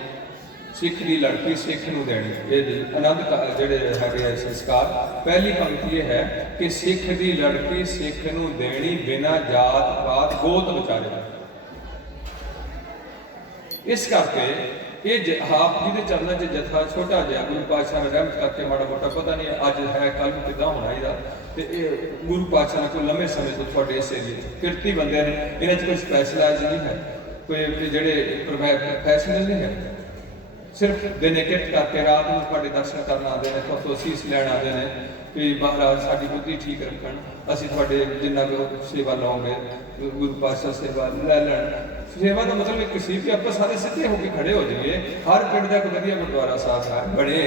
ਸਿੱਖ ਦੀ ਲੜਕੀ ਸਿੱਖ ਨੂੰ ਦੇਣੀ। ਇਹ ਆਨੰਦ ਜਿਹੜੇ ਹੈਗੇ ਆ ਸੰਸਕਾਰ, ਪਹਿਲੀ ਪੰਕਤੀ ਇਹ ਹੈ ਕਿ ਸਿੱਖ ਦੀ ਲੜਕੀ ਸਿੱਖ ਨੂੰ ਦੇਣੀ ਬਿਨਾਂ ਜਾਤ ਪਾਤ ਗੋਤ ਵਿਚਾਰੇ। ਇਸ ਕਰਕੇ ਇਹ ਆਪ ਜੀ ਦੇ ਚਰਨਾਂ 'ਚ ਜਥਾ ਛੋਟਾ ਜਿਹਾ ਗੁਰੂ ਪਾਤਸ਼ਾਹ ਨੇ ਰਹਿਮਤ ਕਰਕੇ ਮਾੜਾ ਮੋਟਾ ਪਤਾ ਨਹੀਂ ਅੱਜ ਹੈ ਕੱਲ੍ਹ ਨੂੰ ਕਿੱਦਾਂ ਹੋਣਾ ਇਹਦਾ, ਤੇ ਇਹ ਗੁਰੂ ਪਾਤਸ਼ਾਹ ਨੇ ਕੋਈ ਲੰਮੇ ਸਮੇਂ ਤੋਂ ਤੁਹਾਡੇ ਇਸ ਏਰੀਏ 'ਚ ਕਿਰਤੀ ਬੰਦੇ ਨੇ, ਇਹਨਾਂ 'ਚ ਕੋਈ ਸਪੈਸ਼ਲਾਈਜ਼ ਨਹੀਂ ਹੈ, ਕੋਈ ਜਿਹੜੇ ਪ੍ਰੋਫੈਸ਼ਨਲ ਨਹੀਂ ਹੈ। ਸਿਰਫ ਦਿਨੇ ਕਿਰਤ ਕਰਕੇ ਰਾਤ ਨੂੰ ਤੁਹਾਡੇ ਦਰਸ਼ਨ ਕਰਨ ਆਉਂਦੇ ਨੇ, ਤੁਹਾਡੇ ਤੋਂ ਅਸੀਸ ਲੈਣ ਆਉਂਦੇ ਨੇ ਕਿ ਮਹਾਰਾਜ ਸਾਡੀ ਬੁੱਧੀ ਠੀਕ ਰੱਖਣ, ਅਸੀਂ ਤੁਹਾਡੇ ਜਿੰਨਾ ਕੁ ਸੇਵਾ ਲਓਗੇ ਗੁਰੂ ਪਾਤਸ਼ਾਹ ਸੇਵਾ ਲੈ ਲੈਣ। ਸੇਵਾ ਦਾ ਮਤਲਬ ਇੱਕ ਸੀ ਕਿ ਆਪਾਂ ਸਾਰੇ ਸਿੱਧੇ ਹੋ ਕੇ ਖੜੇ ਹੋ ਜਾਈਏ। ਹਰ ਪਿੰਡ ਦਾ ਇੱਕ ਵਧੀਆ ਗੁਰਦੁਆਰਾ ਸਾਹਿਬ ਬਣੇ,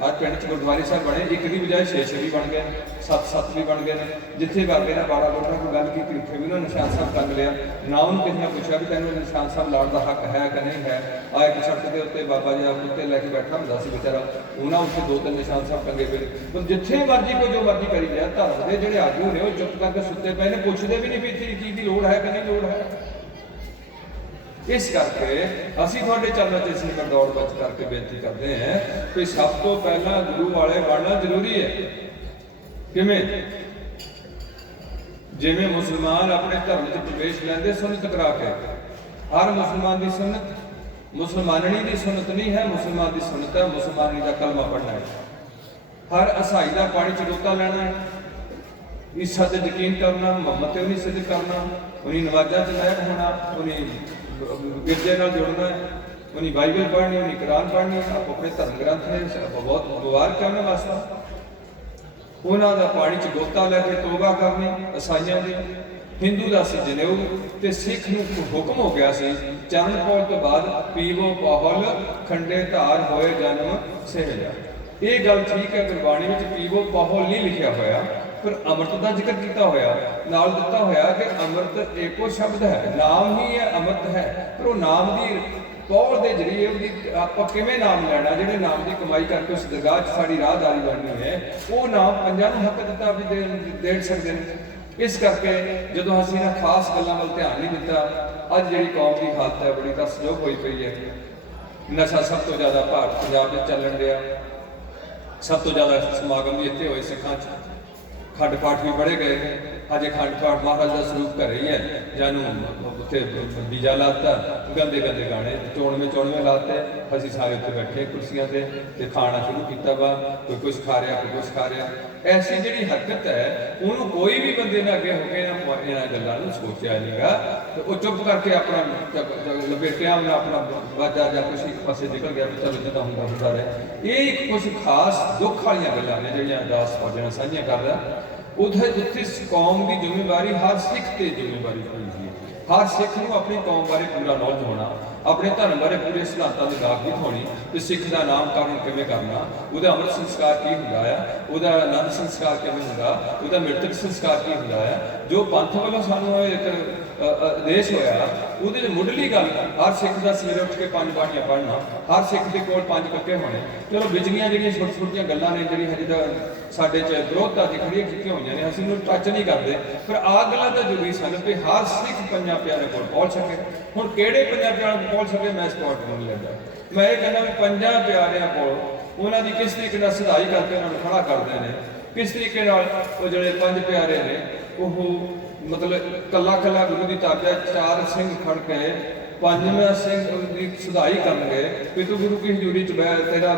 ਹਰ ਪਿੰਡ 'ਚ ਗੁਰਦੁਆਰੇ ਸਾਹਿਬ ਬਣੇ, ਇੱਕ ਦੀ ਬਜਾਏ 6 ਵੀ ਬਣ ਗਏ, 7 ਵੀ ਬਣ ਗਏ ਨੇ। ਜਿੱਥੇ ਬਾਬੇ ਨੇ 12 ਲੋਕਾਂ ਨਾਲ ਗੱਲ ਕੀਤੀ, ਉੱਥੇ ਵੀ ਉਹਨਾਂ ਨਿਸ਼ਾਨ ਸਾਹਿਬ ਟੰਗ ਲਿਆ। ਨਾ ਉਹਨੂੰ ਕਿਸੇ ਨੇ ਪੁੱਛਿਆ ਵੀ ਤੈਨੂੰ ਨਿਸ਼ਾਨ ਸਾਹਿਬ ਲਾਉਣ ਦਾ ਹੱਕ ਹੈ ਕਿ ਨਹੀਂ ਹੈ। ਆ ਇੱਕ ਸੜਕ ਦੇ ਉੱਤੇ ਬਾਬਾ ਜੀ ਕੁੱਤੇ ਲੈ ਕੇ ਬੈਠਾ ਹੁੰਦਾ ਸੀ ਵਿਚਾਰਾ, ਉਹਨਾਂ ਉੱਤੇ 2-3 ਨਿਸ਼ਾਨ ਸਾਹਿਬ ਟੰਗੇ ਪਏ। ਪਰ ਜਿੱਥੇ ਮਰਜੀ ਕੋਈ ਜੋ ਮਰਜੀ ਕਰੀ ਗਿਆ, ਧਰਮ ਦੇ ਜਿਹੜੇ ਆਗੂ ਨੇ ਉਹ ਚੁੱਪ ਕਰਕੇ ਸੁੱਤੇ ਪਏ ਨੇ, ਪੁੱਛਦੇ ਵੀ ਨਹੀਂ ਵੀ ਇੱਥੇ ਚੀਜ਼ ਦੀ ਲੋੜ ਹੈ ਕਿ ਨਹੀਂ ਲੋੜ ਹੈ। ਇਸ ਕਰਕੇ ਅਸੀਂ ਤੁਹਾਡੇ ਚਰਨਾਂ 'ਚ ਇਸ ਨਿਕਲ ਦੌੜ ਬੱਚ ਕਰਕੇ ਬੇਨਤੀ ਕਰਦੇ ਹਾਂ ਕਿ ਸਭ ਤੋਂ ਪਹਿਲਾਂ ਗੁਰੂ ਵਾਲੇ ਬਣਨਾ ਜ਼ਰੂਰੀ ਹੈ। ਕਿਵੇਂ? ਜਿਵੇਂ ਮੁਸਲਮਾਨ ਆਪਣੇ ਧਰਮ 'ਚ ਪ੍ਰਵੇਸ਼ ਲੈਂਦੇ ਸੁਨਨਤ ਕਰਾ ਕੇ, ਹਰ ਮੁਸਲਮਾਨ ਦੀ ਸੁਨਨਤ ਮੁਸਲਮਾਨਣੀ ਦੀ ਸੁਨਨਤ ਨਹੀਂ ਹੈ, ਮੁਸਲਮਾਨ ਦੀ ਸੁਨਨਤ ਹੈ ਮੁਸਲਮਾਨੀ ਦਾ ਕਲਮਾ ਪੜ੍ਹਨਾ ਹੈ। ਹਰ ਈਸਾਈ ਦਾ ਪਾਣੀ 'ਚ ਲੋਤਾ ਲੈਣਾ ਹੈ, ਈਸਾ ਤੇ ਯਕੀਨ ਕਰਨਾ, ਮੁਹੰਮਦ ਤੇ ਨਹੀਂ ਸਿੱਧ ਕਰਨਾ, ਉਹਨੀ ਨਵਾਜ਼ਾਂ 'ਚ ਨਾਇਬ ਹੋਣਾ, ਉਹਨੀ ਗਿਰਜੇ ਨਾਲ ਜੁੜਨਾ, ਉਹਨੀ ਬਾਈਬਲ ਪੜ੍ਹਨੀ, ਉਹਨੀ ਕੁਰਾਨ ਪੜ੍ਹਨੀ। ਆਪ ਆਪਣੇ ਧਰਮ ਗ੍ਰੰਥ ਨੇ ਆਪਾਂ ਬਹੁਤ ਮੁਬਾਰਕ ਕਰਨਾ ਵਾਸਤਾ। ਉਹਨਾਂ ਦਾ ਪਾਣੀ 'ਚ ਗੋਤਾ ਲੈ ਕੇ ਤੋਬਾ ਕਰਨੀ ਈਸਾਈਆਂ ਦੀ, ਹਿੰਦੂ ਦਾ ਸੀ ਜਨੇਊ, ਤੇ ਸਿੱਖ ਨੂੰ ਹੁਕਮ ਹੋ ਗਿਆ ਸੀ ਚਰਨ ਪੌਲ ਤੋਂ ਬਾਅਦ ਪੀਵੋ ਪਾਹੁਲ ਖੰਡੇ ਧਾਰ ਹੋਏ ਜਨਮ ਸਹਿਜਾ। ਇਹ ਗੱਲ ਠੀਕ ਹੈ, ਗੁਰਬਾਣੀ ਵਿੱਚ ਪੀਵੋ ਪਾਹੁਲ ਨਹੀਂ ਲਿਖਿਆ ਹੋਇਆ, ਪਰ ਅੰਮ੍ਰਿਤ ਦਾ ਜ਼ਿਕਰ ਕੀਤਾ ਹੋਇਆ, ਨਾਲ ਦਿੱਤਾ ਹੋਇਆ ਕਿ ਅੰਮ੍ਰਿਤ ਇੱਕੋ ਸ਼ਬਦ ਹੈ, ਨਾਮ ਹੀ ਹੈ ਅੰਮ੍ਰਿਤ ਹੈ। ਪਰ ਉਹ ਨਾਮ ਦੀ ਪੌਲ ਦੇ ਜਰੀਏ ਉਹਦੀ ਆਪਾਂ ਕਿਵੇਂ ਨਾਮ ਲੈਣਾ, ਜਿਹੜੇ ਨਾਮ ਦੀ ਕਮਾਈ ਕਰਕੇ ਉਸ ਦਰਗਾਹ 'ਚ ਸਾਡੀ ਰਾਹਦਾਰੀ ਬਣਨੀ ਹੈ, ਉਹ ਨਾਮ ਪੰਜਾਂ ਨੂੰ ਹੱਕ ਦਿੱਤਾ ਵੀ ਦੇ ਸਕਦੇ ਨੇ। ਇਸ ਕਰਕੇ ਜਦੋਂ ਅਸੀਂ ਇਹਨਾਂ ਖਾਸ ਗੱਲਾਂ ਵੱਲ ਧਿਆਨ ਨਹੀਂ ਦਿੱਤਾ, ਅੱਜ ਜਿਹੜੀ ਕੌਮ ਦੀ ਹਾਲਤ ਹੈ ਬੜੀ ਤਰਸਯੋਗ ਹੋਈ ਪਈ ਹੈ। ਨਸ਼ਾ ਸਭ ਤੋਂ ਜ਼ਿਆਦਾ ਭਾਰਤ ਪੰਜਾਬ ਵਿੱਚ ਚੱਲਣ ਡਿਆ, ਸਭ ਤੋਂ ਜ਼ਿਆਦਾ ਸਮਾਗਮ ਵੀ ਇੱਥੇ ਹੋਏ ਸਿੱਖਾਂ 'ਚ, ਖੰਡ ਪਾਠ ਵੀ ਬੜੇ ਗਏ। ਅੱਜ ਖੰਡ ਪਾਠ ਮਹਾਰਾਜ ਦਾ ਸਰੂਪ ਘਰੇ ਹੀ ਹੈ, ਜਾਨੂੰ ਉੱਥੇ ਡੀਜਾ ਲਾਤਾ, ਗੰਦੇ ਗੰਦੇ ਗਾਣੇ ਚੋਣਵੇਂ ਲਾਤੇ, ਅਸੀਂ ਸਾਰੇ ਉੱਥੇ ਬੈਠੇ ਕੁਰਸੀਆਂ ਤੇ ਖਾਣਾ ਸ਼ੁਰੂ ਕੀਤਾ ਵਾ, ਕੋਈ ਕੁਛ ਖਾ ਰਿਹਾ ਕੋਈ ਕੁਛ ਖਾ ਰਿਹਾ। ਐਸੀ ਜਿਹੜੀ ਹਰਕਤ ਹੈ ਉਹਨੂੰ ਕੋਈ ਵੀ ਬੰਦੇ ਨੇ ਅੱਗੇ ਹੋ ਕੇ ਇਹਨਾਂ ਗੱਲਾਂ ਨੂੰ ਸੋਚਿਆ ਨਹੀਂਗਾ, ਤੇ ਉਹ ਚੁੱਪ ਕਰਕੇ ਆਪਣਾ ਲਪੇਟਿਆ ਉਹਨੇ ਆਪਣਾ ਵਾਜਾ ਜਾਂ ਕੁਛ ਇੱਕ ਪਾਸੇ ਨਿਕਲ ਗਿਆ, ਚਲੋ ਜਿੱਦਾਂ ਹੁੰਦਾ ਰਹੇ। ਇਹ ਇੱਕ ਕੁਛ ਖਾਸ ਦੁੱਖ ਵਾਲੀਆਂ ਗੱਲਾਂ ਨੇ ਜਿਹੜੀਆਂ ਅਰਦਾਸ ਫੌਜਾਂ ਨਾਲ ਸਾਂਝੀਆਂ ਕਰਦਾ। ਉੱਥੇ ਕੌਮ ਦੀ ਜ਼ਿੰਮੇਵਾਰੀ ਹਰ ਸਿੱਖ ਤੇ ਜ਼ਿੰਮੇਵਾਰੀ ਹੋਈ ਹੈ। ਹਰ ਸਿੱਖ ਨੂੰ ਆਪਣੀ ਕੌਮ ਬਾਰੇ ਪੂਰਾ ਨੌਲੇਜ ਹੋਣਾ, ਆਪਣੇ ਧਰਮ ਬਾਰੇ ਪੂਰੇ ਸਿਧਾਂਤਾਂ ਦੀ ਵਾਕਫੀ ਹੋਣੀ, ਕਿ ਸਿੱਖ ਦਾ ਨਾਮਕਰਨ ਕਿਵੇਂ ਕਰਨਾ, ਉਹਦਾ ਅੰਮ੍ਰਿਤ ਸੰਸਕਾਰ ਕੀ ਹੁੰਦਾ ਆ, ਉਹਦਾ ਆਨੰਦ ਸੰਸਕਾਰ ਕਿਵੇਂ ਹੁੰਦਾ, ਉਹਦਾ ਮ੍ਰਿਤਕ ਸੰਸਕਾਰ ਕੀ ਹੁੰਦਾ ਆ। ਜੋ ਪੰਥ ਵੱਲੋਂ ਸਾਨੂੰ ਇੱਕ ਆਦੇਸ਼ ਹੋਇਆ, ਉਹਦੇ 'ਚ ਮੁੱਢਲੀ ਗੱਲ ਹਰ ਸਿੱਖ ਦਾ ਸਵੇਰੇ ਉੱਠ ਕੇ 5 ਬਾਣੀਆਂ ਪੜ੍ਹਨਾ, ਹਰ ਸਿੱਖ ਦੇ ਕੋਲ 5 ਕੱਕੇ ਹੋਣੇ। ਚਲੋ ਵਿਚਲੀਆਂ ਜਿਹੜੀਆਂ ਛੋਟੀਆਂ ਗੱਲਾਂ ਨੇ ਜਿਹੜੀ ਹਜੇ ਤਾਂ ਸਾਡੇ 'ਚ ਵਿਰੋਧਤਾ ਦੀ ਖੜੀਆਂ ਕੀਤੀਆਂ ਹੋਈਆਂ ਨੇ, ਅਸੀਂ ਉਹਨੂੰ ਟੱਚ ਨਹੀਂ ਕਰਦੇ, ਪਰ ਆਹ ਗੱਲਾਂ ਤਾਂ ਜ਼ਰੂਰੀ ਸਨ ਕਿ ਹਰ ਸਿੱਖ ਪੰਜਾਂ ਪਿਆਰਿਆਂ ਕੋਲ ਪਹੁੰਚ ਸਕੇ। ਹੁਣ ਕਿਹੜੇ ਪੰਜਾਂ ਪਿਆਰਿਆਂ ਕੋਲ ਪਹੁੰਚ ਸਕੇ, ਮੈਂ ਸਪੋਰਟ ਨਹੀਂ ਲੈਂਦਾ। ਮੈਂ ਇਹ ਕਹਿੰਦਾ ਵੀ ਪੰਜਾਂ ਪਿਆਰਿਆਂ ਕੋਲ ਉਹਨਾਂ ਦੀ ਕਿਸ ਤਰੀਕੇ ਨਾਲ ਸਦਾਈ ਕਰਕੇ ਉਹਨਾਂ ਨੂੰ ਖੜਾ ਕਰਦੇ ਨੇ, ਕਿਸ ਤਰੀਕੇ ਨਾਲ ਉਹ ਜਿਹੜੇ 5 ਪਿਆਰੇ ਨੇ ਉਹ ਮਤਲਬ ਕੱਲਾ ਗੁਰੂ ਦੀ ਤਾਬਿਆ 4 ਸਿੰਘ ਖੜ ਕੇ 5ਵਾਂ ਸਿੰਘ ਦੀ ਸਦਾਈ ਕਰਨਗੇ ਕਿ ਤੂੰ ਗੁਰੂ ਕੀ ਹਜ਼ੂਰੀ 'ਚ ਬਹਿ, ਤੇਰਾ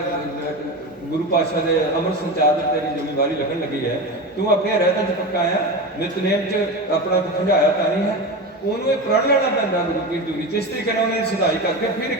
ਗੁਰੂ ਪਾਤਸ਼ਾਹ ਦੇ ਅੰਮ੍ਰਿਤ ਸੰਚਾਰ ਦੀ ਤੇਰੀ ਜ਼ਿੰਮੇਵਾਰੀ ਲੱਗਣ ਲੱਗੀ ਹੈ, ਤੂੰ ਆਪਣੇ ਰਹਿਤਾਂ 'ਚ ਪੱਕਾ ਆ, ਨਿਤਨੇਮ 'ਚ ਆਪਣਾ ਖੰਡਾਇਆ ਤਾਂ ਨਹੀਂ ਹੈ। ਉਹਨੂੰ ਇਹ ਪ੍ਰਣ ਲੈਣਾ ਪੈਂਦਾ ਗੁਰੂ ਕੀ ਹਜ਼ੂਰੀ 'ਚ। ਇਸ ਤਰੀਕੇ ਨਾਲ ਉਹਨੇ ਸਦਾਈ ਕਰਕੇ ਫਿਰ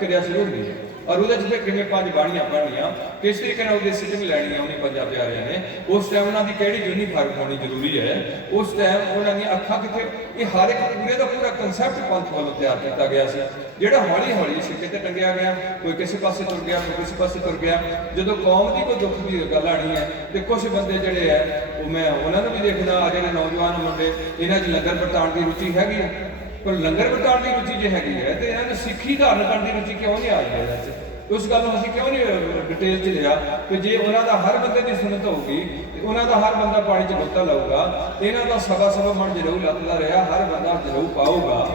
ਕਿਰਿਆ ਸ਼ੁਰੂ ਹੁੰਦੀ ਹੈ, ਔਰ ਉਹਦੇ 'ਚ ਫਿਰ ਕਿਵੇਂ 5 ਬਾਣੀਆਂ ਪੜ੍ਹਨੀਆਂ, ਕਿਸ ਤਰੀਕੇ ਨਾਲ ਉਹਦੇ ਸਿਟਿੰਗ ਲੈਣੀ ਉਹਨੇ ਪੰਜਾਂ ਪਿਆਰਿਆਂ ਨੇ, ਉਸ ਟਾਈਮ ਉਹਨਾਂ ਦੀ ਕਿਹੜੀ ਯੂਨੀਫਾਰਮ ਹੋਣੀ ਜ਼ਰੂਰੀ ਹੈ, ਉਸ ਟਾਈਮ ਉਹਨਾਂ ਦੀਆਂ ਅੱਖਾਂ ਕਿੱਥੇ, ਇਹ ਹਰ ਇੱਕ ਪੂਰੇ ਦਾ ਪੂਰਾ ਕਨਸੈਪਟ ਪੰਥ ਵੱਲੋਂ ਤਿਆਰ ਕੀਤਾ ਗਿਆ ਸੀ, ਜਿਹੜਾ ਹੌਲੀ ਹੌਲੀ ਸਿੱਕੇ ਤੇ ਟੰਗਿਆ ਗਿਆ। ਕੋਈ ਕਿਸੇ ਪਾਸੇ ਤੁਰ ਗਿਆ, ਕੋਈ ਕਿਸੇ ਪਾਸੇ ਤੁਰ ਗਿਆ। ਜਦੋਂ ਕੌਮ ਦੀ ਕੋਈ ਦੁੱਖ ਦੀ ਗੱਲ ਆਣੀ ਹੈ ਤੇ ਕੁਝ ਬੰਦੇ ਜਿਹੜੇ ਹੈ ਉਹ ਮੈਂ ਉਹਨਾਂ ਨੂੰ ਵੀ ਦੇਖਦਾ, ਆ ਜਿਹੜੇ ਨੌਜਵਾਨ ਮੁੰਡੇ ਇਹਨਾਂ 'ਚ ਲੰਗਰ ਵਰਤਾਉਣ ਦੀ ਰੁਚੀ ਹੈਗੀ ਹੈ, ਪਰ ਲੰਗਰ ਵਰਤਾਉਣ ਦੀ ਰੁਚੀ ਜੇ ਹੈਗੀ ਹੈ ਤੇ ਇਹਨਾਂ ਨੂੰ ਸਿੱਖੀ ਧਾਰਨ ਕਰਨ ਦੀ ਰੁਚੀ ਕਿਉਂ ਨਹੀਂ ਆਈ ਹੈ ਇਹਨਾਂ 'ਚ? ਉਸ ਗੱਲ ਨੂੰ ਅਸੀਂ ਕਿਉਂ ਨਹੀਂ ਡਿਟੇਲ 'ਚ ਲਿਆ ਕਿ ਜੇ ਉਹਨਾਂ ਦਾ ਹਰ ਬੰਦੇ ਦੀ ਸੁਣਤ ਹੋਊਗੀ ਤੇ ਉਹਨਾਂ ਦਾ ਹਰ ਬੰਦਾ ਪਾਣੀ 'ਚ ਗੋਤਾ ਲਾਊਗਾ, ਇਹਨਾਂ ਦਾ ਸਵਾ ਮਣ ਜਰੂਰ ਲੱਤਦਾ ਰਿਹਾ, ਹਰ ਬੰਦਾ ਜਰੂਰ ਪਾਊਗਾ,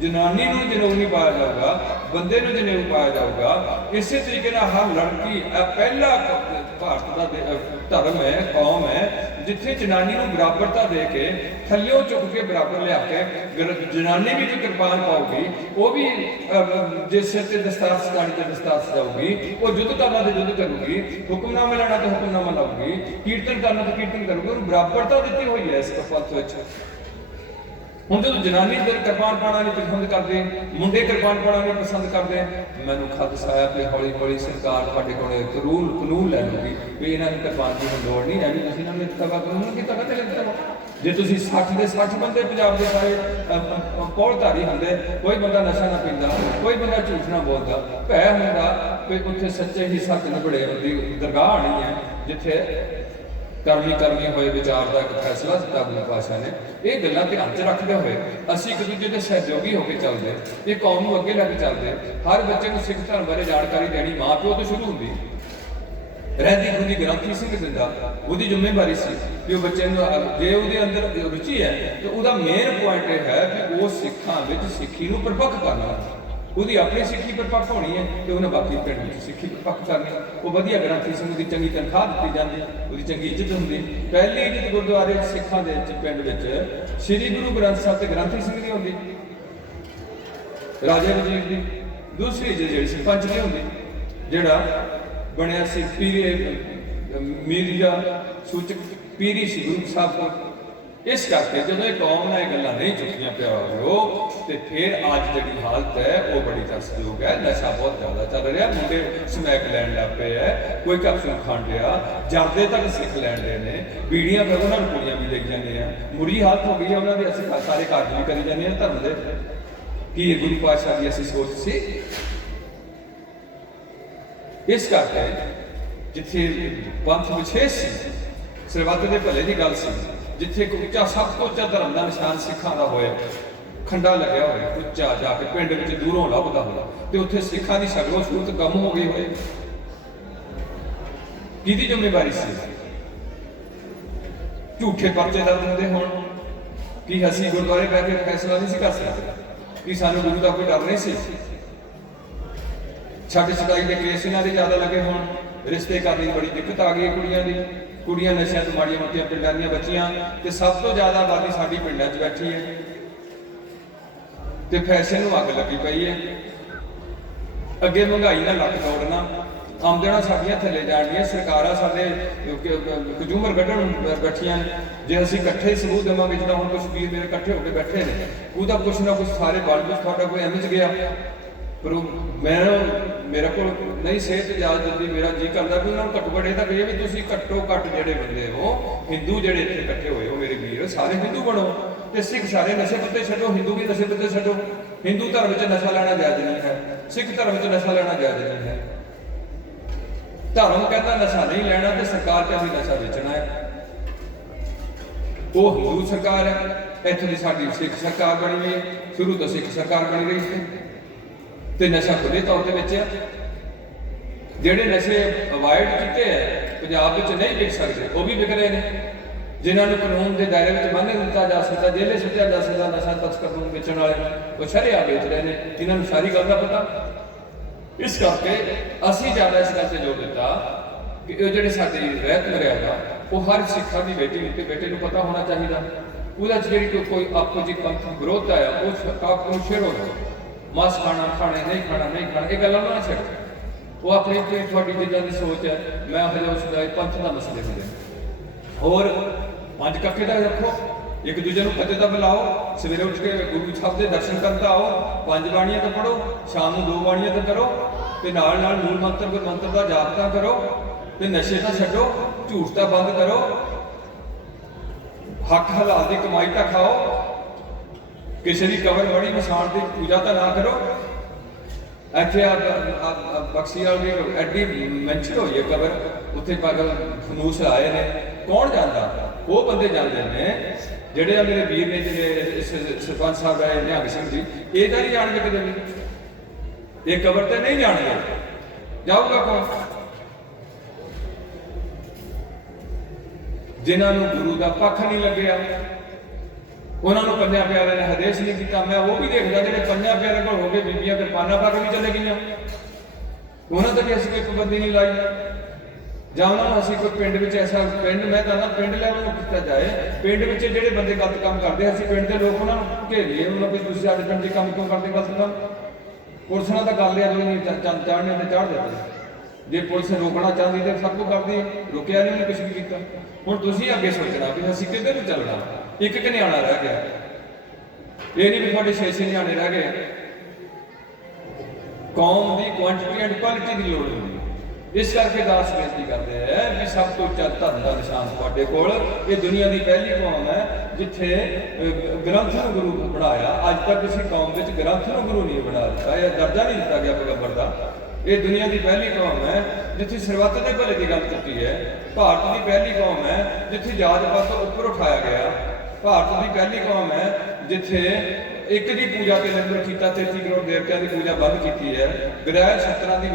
ਜਨਾਨੀ ਨੂੰ ਜਨੇਊ ਨਹੀਂ ਪਾਇਆ ਜਾਊਗਾ, ਬੰਦੇ ਨੂੰ ਜਨੇਊ ਪਾਇਆ ਜਾਊਗਾ। ਇਸੇ ਤਰੀਕੇ ਨਾਲ ਹਰ ਲੜਕੀ ਪਹਿਲਾ ਭਾਰਤ ਦਾ ਧਰਮ ਹੈ, ਕੌਮ ਹੈ, ਜਿੱਥੇ ਜਨਾਨੀ ਨੂੰ ਬਰਾਬਰਤਾ ਦੇ ਕੇ ਥੱਲਿਓਂ ਚੁੱਕ ਕੇ ਬਰਾਬਰ ਲਿਆ ਕੇ ਜਨਾਨੀ ਵੀ ਜੋ ਕਿਰਪਾਨ ਪਾਉਗੀ, ਉਹ ਵੀ ਜੇ ਸਿਰ ਤੇ ਦਸਤਾਰ ਸਜਾਣੀ ਤੇ ਦਸਤਾਰ ਸਜਾਊਗੀ, ਉਹ ਯੁੱਧ ਕਰਨਾ ਤੇ ਯੁੱਧ ਕਰੂਗੀ, ਹੁਕਮਨਾਮਾ ਲੈਣਾ ਤੇ ਹੁਕਮਨਾਮਾ ਲਾਊਗੀ, ਕੀਰਤਨ ਕਰਨਾ ਤੇ ਕੀਰਤਨ ਕਰੂਗੀ। ਉਹਨੂੰ ਬਰਾਬਰਤਾ ਦਿੱਤੀ ਹੋਈ ਹੈ ਇਸ ਪੰਥ ਵਿੱਚ। ਹੁਣ ਜਦੋਂ ਜਨਾਨੀ ਕਿਰਪਾਨ ਪਾਉਣਾ ਨਹੀਂ ਪਸੰਦ ਕਰਦੇ, ਮੁੰਡੇ ਕਿਰਪਾਨ ਪਾਉਣਾ ਨਹੀਂ ਪਸੰਦ ਕਰਦੇ, ਮੈਨੂੰ ਖਦਸ਼ਾ ਆਇਆ ਕਿ ਹੌਲੀ ਹੌਲੀ ਸਰਕਾਰ ਤੁਹਾਡੇ ਕੋਲ ਕਾਨੂੰਨ ਲੈ ਲੂਗੀ ਵੀ ਇਹਨਾਂ ਨੂੰ ਕਿਰਪਾਨ ਦੀ ਲੋੜ ਨਹੀਂ ਹੈ, ਵੀ ਤੁਸੀਂ ਇਹਨਾਂ ਨੂੰ ਤਬਾ ਕਾਨੂੰਨ ਕੀਤਾ ਕਦੇ ਲੱਗਦਾ। ਜੇ ਤੁਸੀਂ 60 ਦੇ 60 ਬੰਦੇ ਪੰਜਾਬ ਦੇ ਸਾਰੇ ਪੌੜਧਾਰੀ ਹੁੰਦੇ, ਕੋਈ ਬੰਦਾ ਨਸ਼ਾ ਨਾ ਪੀਂਦਾ, ਕੋਈ ਬੰਦਾ ਝੂਠ ਨਾ ਬੋਲਦਾ, ਭੈ ਹੁੰਦਾ ਕਿ ਉੱਥੇ ਸੱਚੇ ਹੀ ਸੱਚ ਨਿਬੜੇ ਦੀ ਦਰਗਾਹ ਆਣੀ ਹੈ, ਜਿੱਥੇ ਕਰਮੀ ਹੋਏ ਵਿਚਾਰ ਦਾ ਇੱਕ ਫੈਸਲਾ ਦਿੱਤਾ ਗੁਰੂ ਪਾਤਸ਼ਾਹ ਨੇ। ਇਹ ਗੱਲਾਂ ਧਿਆਨ 'ਚ ਰੱਖਦੇ ਹੋਏ ਅਸੀਂ ਇੱਕ ਦੂਜੇ ਦੇ ਸਹਿਯੋਗੀ ਹੋ ਕੇ ਚੱਲਦੇ, ਇਹ ਕੌਮ ਨੂੰ ਅੱਗੇ ਲੈ ਕੇ ਚੱਲਦੇ। ਹਰ ਬੱਚੇ ਨੂੰ ਸਿੱਖ ਧਰਮ ਬਾਰੇ ਜਾਣਕਾਰੀ ਦੇਣੀ ਮਾਂ ਪਿਓ ਤੋਂ ਸ਼ੁਰੂ ਹੁੰਦੀ। ਰਹਿੰਦੀ ਖੁੰਦੀ ਗ੍ਰੰਥੀ ਸਿੰਘ ਦਿੰਦਾ, ਉਹਦੀ ਜ਼ਿੰਮੇਵਾਰੀ ਸੀ ਕਿ ਉਹ ਬੱਚੇ ਨੂੰ ਜੇ ਉਹਦੇ ਅੰਦਰ ਰੁਚੀ ਹੈ ਤੇ ਉਹਦਾ ਮੇਨ ਪੁਆਇੰਟ ਇਹ ਹੈ ਕਿ ਉਹ ਸਿੱਖਾਂ ਵਿੱਚ ਸਿੱਖੀ ਨੂੰ ਪਰਪੱਕ ਕਰਨਾ। ਉਹਦੀ ਆਪਣੀ ਸਿੱਖੀ ਪਰਪੱਕ ਹੋਣੀ ਹੈ ਤੇ ਉਹਨੇ ਬਾਕੀ ਪਿੰਡ ਵਿੱਚ ਸਿੱਖੀ ਪਰਪੱਕ ਕਰਨੀ। ਉਹ ਵਧੀਆ ਗ੍ਰੰਥੀ ਸਿੰਘ ਦੀ ਚੰਗੀ ਤਨਖਾਹ ਦਿੱਤੀ ਜਾਂਦੀ, ਉਹਦੀ ਚੰਗੀ ਇੱਜ਼ਤ ਹੁੰਦੀ। ਪਹਿਲੀ ਇੱਜ਼ਤ ਗੁਰਦੁਆਰੇ ਸਿੱਖਾਂ ਦੇ ਪਿੰਡ ਵਿੱਚ ਸ੍ਰੀ ਗੁਰੂ ਗ੍ਰੰਥ ਸਾਹਿਬ ਤੇ ਗ੍ਰੰਥੀ ਸਿੰਘ ਦੀ ਹੁੰਦੀ, ਰਾਜੇ ਵਜ਼ੀਰ ਦੀ। ਦੂਸਰੀ ਇੱਜ਼ਤ ਜਿਹੜੀ ਸੀ ਪੰਚ ਦੀ ਹੁੰਦੀ, ਜਿਹੜਾ ਬਣਿਆ ਸੀ ਪੀਰੇ ਮੀਰ ਦਾ ਸੂਚਕ ਪੀਰੀ ਸੀ ਗੁਰੂ ਸਾਹਿਬ ਕੋਲ। इस करके जो ये कौम ने गल्लां नहीं चुकियां प्यारो, तो फिर अज जी हालत है वो बड़ी तरसयोग है। नशा बहुत ज़्यादा चल रहा, मुंडे समैक लैन लग पे है, कोई कैप्सूल खाण लिया, जर्दे तक सिख लैन दे ने, बीड़ियां फिर उन्होंने कुड़ियां भी देख जाने हैं। बुरी हालत हो गई है उन्होंने, असं सारे कार्य भी करी जाने धर्म के कि गुरु पातशाह की असी सोच सी। इस करके जिथे पंथ विशेष सी, सरबत के भले की गल सी, जिथे एक उच्चा सब तो उच्चा धर्म का निशान सिखां का होया, खंडा लग्या हो उच्चा जाके पिंड में दूरों लभदा हो, तो उत्थे सिखां की सगलों सूरत कम हो गई होए। किहदी जिम्मेवारी सी? झूठे परचे दर्ज होंदे होण कि असीं गुरुद्वारे बैठ के फैसला नहीं कर सकते, कि सानू गुरु का कोई डर नहीं सी। छट छटाई के केस इन्हां दे ज़्यादा लगे होण, रिश्ते करने की बड़ी दिक्कत आ गई कुड़ियां दी, कुड़ियां नशियां तो माड़ियां मोटियां पिंडां दीयां बच्चियां, ते सब तो ज़्यादा आबादी साडी पिंडां 'च बैठी है, ते फैशन नूं अग लगी पई है। अगे महंगाई नाल लक तोड़ना, आमदना साडियां थल्ले जाणियां, सरकारां साडे कजूमर कड्ढण बैठियां ने। जे असीं इकट्ठे सबूत देवांगे, जिद्दां हुण कुछ वीर मेरे इकट्ठे होकर बैठे ने, ਉਹਦਾ कुछ ना कुछ सारे बल ਵਿੱਚ ਤੁਹਾਡਾ ਕੋਈ ਐਵੇਂ 'ਚ ਗਿਆ, पर मेरे को नहीं सेहत इजाजत दी, मेरा जी करता भी उन्होंने घट्टो घट यह कहिए भी तुसीं घट्टो घट जिहड़े बंदे हो हिंदू जिहड़े इत्थे इकट्ठे होए हो मेरे वीर, सारे हिंदू बनो, ते सिख सारे नशे पत्ते छड्डो, हिंदू भी नशे पत्ते छड्डो। हिंदू धर्म च नशा लेना जायज़ नहीं है, सिख धर्म च नशा लेना जायज़ नहीं है। धर्म कहता नशा नहीं लेना, तो सरकार कहती नशा बेचना है। वो हिंदू सरकार है, इत्थों की साडी सिख सरकार बनी हुई है, शुरू तो सिख सरकार बनी रही है, तो नशा खुले तौर पर बेचा। ਜਿਹੜੇ नशे अवॉइड किए हैं पंजाब में नहीं विक सकते, वो भी विक रहे हैं। जिन्होंने कानून के दायरे में बन नहीं दिता जा सकता, जेले सुटिया जा सकता, नशा तस्कर को बेचने वाले वो शरेआम बेच रहे हैं, इन्होंने सारी गल का पता। इस करके असी ज़्यादा इस गल से जोर दिता कि वो जो साडी रहत मर्यादा वो हर सिखा की बेटी के बेटे को पता होना चाहिए। वो जी कोई आपको जी पंथ विरोध आया वो छेड़ो, मांस खाना खाने नहीं खाना नहीं खाना, ये गल्लां ना छेड़ो। वो अपनी थोड़ी चीज़ों की सोच है, मैं हजे उस पंथ का मसले होंगे। और 5 कक्के का रखो, एक दूजे को फतेह का बुलाओ, सवेरे उठ के गुरु साहब के दर्शन करता आओ, 5 बाणियां तो पढ़ो, शाम को 2 बाणियां तो करो, तो नाल मूल मंत्र को मंत्र का जापता करो, तो नशे तो छड्डो, झूठ तो बंद करो, हक हलाल की कमाई तो खाओ, किसी की कबर बड़ी मसान की पूजा तो ना करो। ਇੱਥੇ ਬਖਸ਼ੀ ਵਾਲੀ ਐਡੀ ਮੈਂਸ਼ਨ ਹੋਈ ਹੈ ਕਬਰ, ਉੱਥੇ ਪਾਗਲ ਫਨੂਸ ਆਏ ਨੇ, ਕੌਣ ਜਾਂਦਾ? ਉਹ ਬੰਦੇ ਜਾਂਦੇ ਨੇ ਜਿਹੜੇ ਆ ਮੇਰੇ ਵੀਰ ਨੇ, ਜਿਹੜੇ ਸਰਪੰਚ ਸਾਹਿਬ ਆਏ ਨਿਹੰਗ ਸਿੰਘ ਜੀ, ਇਹ ਤਾਂ ਨਹੀਂ ਜਾਣਗੇ ਕਿਤੇ ਵੀ, ਇਹ ਕਬਰ ਤੇ ਨਹੀਂ ਜਾਣਗੇ, ਜਾਊਗਾ ਕੌਣ? ਜਿਨ੍ਹਾਂ ਨੂੰ ਗੁਰੂ ਦਾ ਪੱਖ ਨਹੀਂ ਲੱਗਿਆ, उन्होंने पंजां प्यारे ने आदेश नहीं किया। मैं वो भी देखता जो पंजां प्यारे को हो गए बीबियां किरपाना पा के भी चले गई, उन्होंने तो भी असं कोई पाबंदी नहीं लाई, ਜਾਂ ਉਹਨਾਂ ਨੂੰ ਅਸੀਂ ਕੋਈ ਪਿੰਡ ਵਿੱਚ ਐਸਾ ਪਿੰਡ, ਮੈਂ ਕਹਿੰਦਾ ਪਿੰਡ ਲੈਵਲ ਨੂੰ ਕੀਤਾ ਜਾਏ, ਪਿੰਡ ਵਿੱਚ ਜਿਹੜੇ ਬੰਦੇ ਗਲਤ ਕੰਮ ਕਰਦੇ ਅਸੀਂ ਪਿੰਡ ਦੇ ਲੋਕ ਉਹਨਾਂ ਨੂੰ ਘੇਰੀਏ, ਉਹਨਾਂ ਵੀ ਤੁਸੀਂ ਸਾਡੇ ਪਿੰਡ 'ਚ ਕੰਮ ਕਿਉਂ ਕਰਦੇ ਗਲਤ ਕੰਮ? ਪੁਲਿਸ ਨਾਲ ਤਾਂ ਕਰ ਲਿਆ, ਜੋ ਨਹੀਂ ਚਾੜਨੇ ਤੇ ਚਾੜ ਦਿੰਦੇ। ਜੇ ਪੁਲਿਸ ਰੋਕਣਾ ਚਾਹੁੰਦੀ ਤਾਂ ਸਭ ਕੁਝ ਕਰਦੀ, ਰੁਕਿਆ ਨਹੀਂ, ਉਹਨੇ ਕੁਛ ਵੀ ਕੀਤਾ। ਹੁਣ ਤੁਸੀਂ ਅੱਗੇ ਸੋਚਣਾ ਵੀ ਅਸੀਂ ਕਿੱਧਰ ਨੂੰ ਚੱਲਣਾ। ਇੱਕ ਕਿ ਨਿਆਣਾ ਰਹਿ ਗਿਆ, ਇਹ ਨਹੀਂ ਵੀ ਤੁਹਾਡੇ 6-6 ਨਿਆਣੇ ਰਹਿ ਗਏ। ਕੌਮ ਦੀ ਕੁਆਂਟੀਟੀ ਐਂਡ ਕੁਆਲਿਟੀ ਦੀ ਲੋੜ ਹੁੰਦੀ। ਇਸ ਕਰਕੇ ਦਾਸ ਬੇਨਤੀ ਕਰਦੇ ਹੈ ਵੀ ਸਭ ਤੋਂ ਉੱਚਾ ਧਰਮ ਦਾ ਨਿਸ਼ਾਨ ਤੁਹਾਡੇ ਕੋਲ, ਇਹ ਦੁਨੀਆ ਦੀ ਪਹਿਲੀ ਕੌਮ ਹੈ ਜਿੱਥੇ ਗ੍ਰੰਥ ਨੂੰ ਗੁਰੂ ਬਣਾਇਆ। ਅੱਜ ਤੱਕ ਕਿਸੇ ਕੌਮ ਵਿੱਚ ਗ੍ਰੰਥ ਨੂੰ ਗੁਰੂ ਨਹੀਂ ਬਣਾ ਦਿੱਤਾ, ਇਹ ਦਰਜਾ ਨਹੀਂ ਦਿੱਤਾ ਗਿਆ ਪੈਗੰਬਰ ਦਾ। ਇਹ ਦੁਨੀਆ ਦੀ ਪਹਿਲੀ ਕੌਮ ਹੈ ਜਿੱਥੇ ਸਰਬੱਤ ਦੇ ਭਲੇ ਦੀ ਗੱਲ ਕੀਤੀ ਹੈ। ਭਾਰਤ ਦੀ ਪਹਿਲੀ ਕੌਮ ਹੈ ਜਿੱਥੇ ਜਾਤ ਪਾਤ ਤੋਂ ਉੱਪਰ ਉਠਾਇਆ ਗਿਆ। ਭਾਰਤ ਦੀ ਪਹਿਲੀ ਕੌਮ ਹੈ ਜਿੱਥੇ ਇੱਕ ਦੀ ਪੂਜਾ ਤੇ ਲੰਗਰ ਕੀਤਾ, 33 ਕਰੋੜ ਦੇਵਤਿਆਂ ਦੀ ਪੂਜਾ ਬੰਦ ਕੀਤੀ ਹੈ। ਗ੍ਰਹਿ ਸ਼ਸਤਰਾਂ ਦੀ